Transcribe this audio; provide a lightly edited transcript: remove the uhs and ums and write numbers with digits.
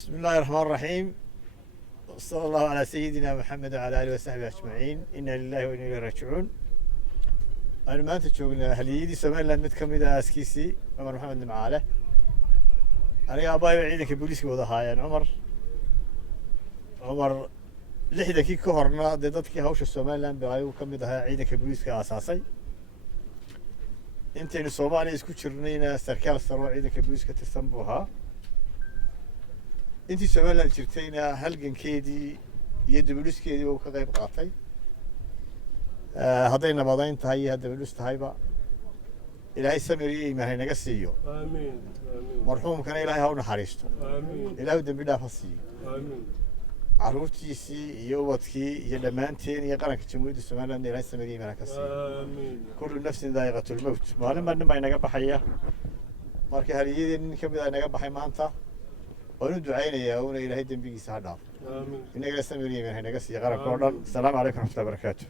بسم الله الرحمن الرحيم. صلى الله على سيدنا محمد وعلى آله وصحبه أجمعين. إنا لله وإنا إليه راجعون. أنا ما تشوفنا هليدي سمعنا مد كميدا أسكيسي عمر محمد نمعاله. أنا أباي بعيدك بوليس وضع هاي عمر لحدة كي كهرنا ضدك هوش السومالان بعيو كميدا هاي عيدك بوليس كأساسي. أنت الصومالي إسكوتشرنينا سركال الثروة عيدك بوليس كتسمبوها. intii Soomaaliland jirtayna halgankeedii iyo dawladkeedii uu ka qayb qaatay hadday nabadayn tahay iyo dawlad tahayba ilaahay samir iyo iimaan naga siiyo aamin marxuumkana ilaahay ha u naxariisto aamin ilaahay dambi dhaaf ha siiyo aamin caruurtiisii iyo wadkii iyo dhamaanteen iyo qaranka jamhuuriyadda Soomaaliland ilaahay samir iyo iimaan ka siiyo aamin kullu nafsin daa'iqatul mawt maalin ma naga baxaya marka haliyadeen kamid ah naga baxay maanta وأنا دعينا يا أونا إلى هيدا بيجي سعداء. آمين. إنك لسه مريم هنا قصي غرق كوردن. السلام عليكم ورحمة الله وبركاته.